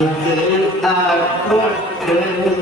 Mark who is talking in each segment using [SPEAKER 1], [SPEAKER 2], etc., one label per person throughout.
[SPEAKER 1] Is it a?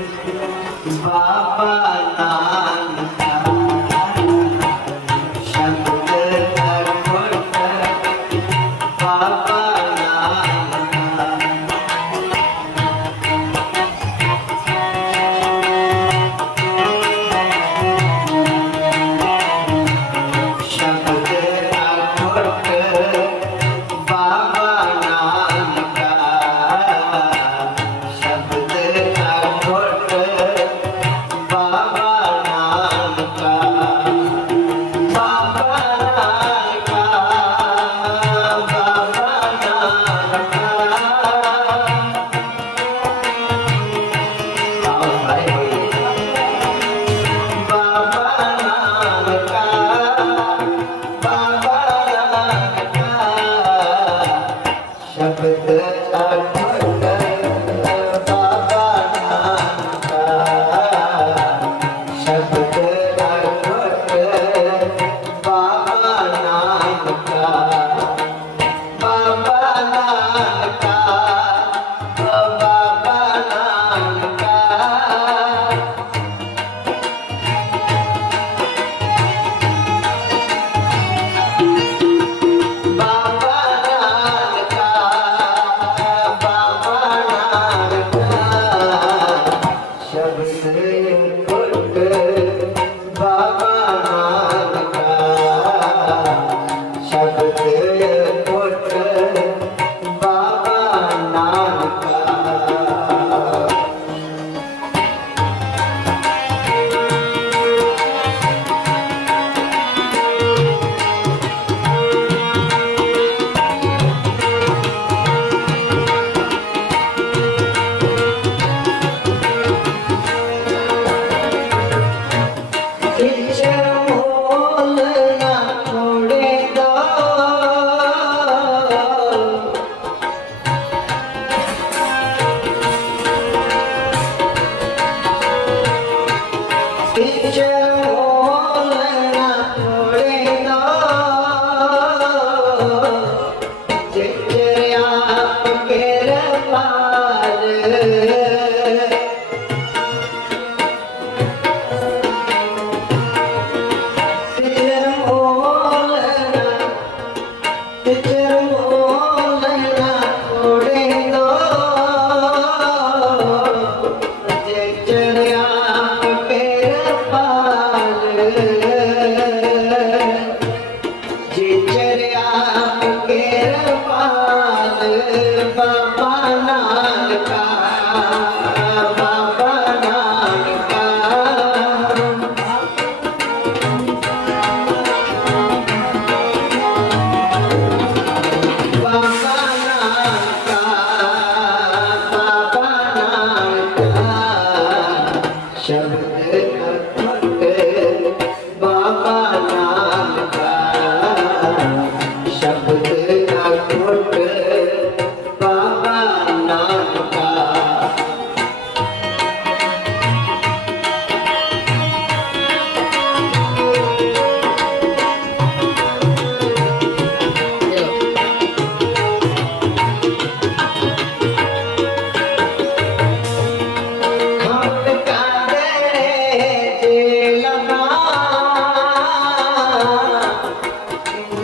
[SPEAKER 2] Yeah.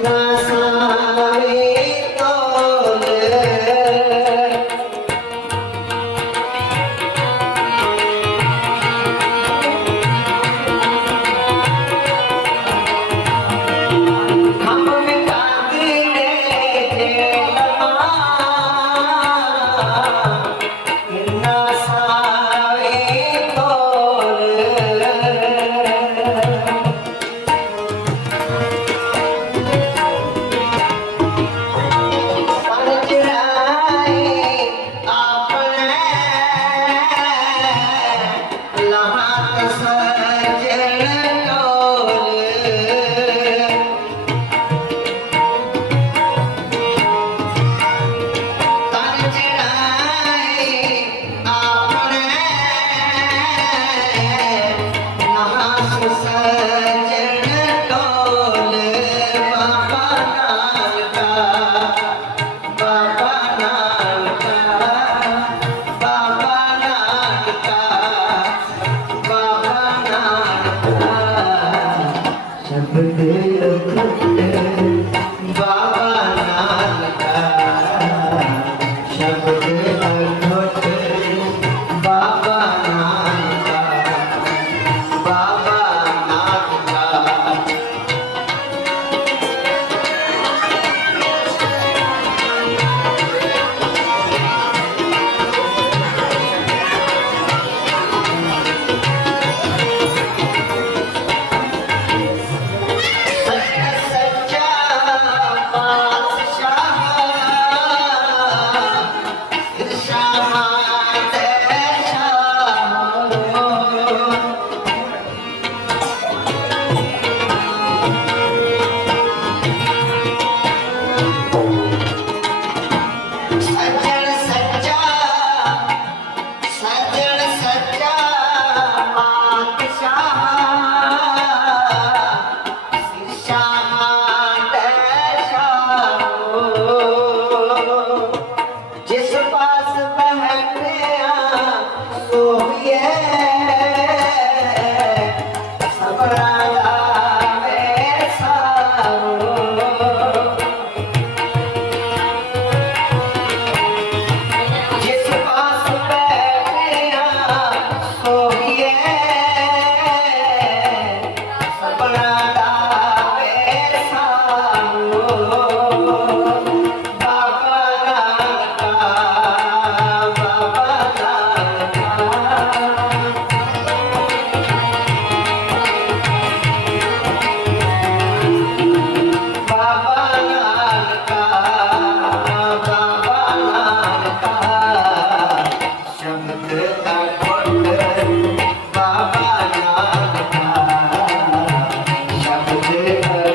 [SPEAKER 2] más. जहां Hare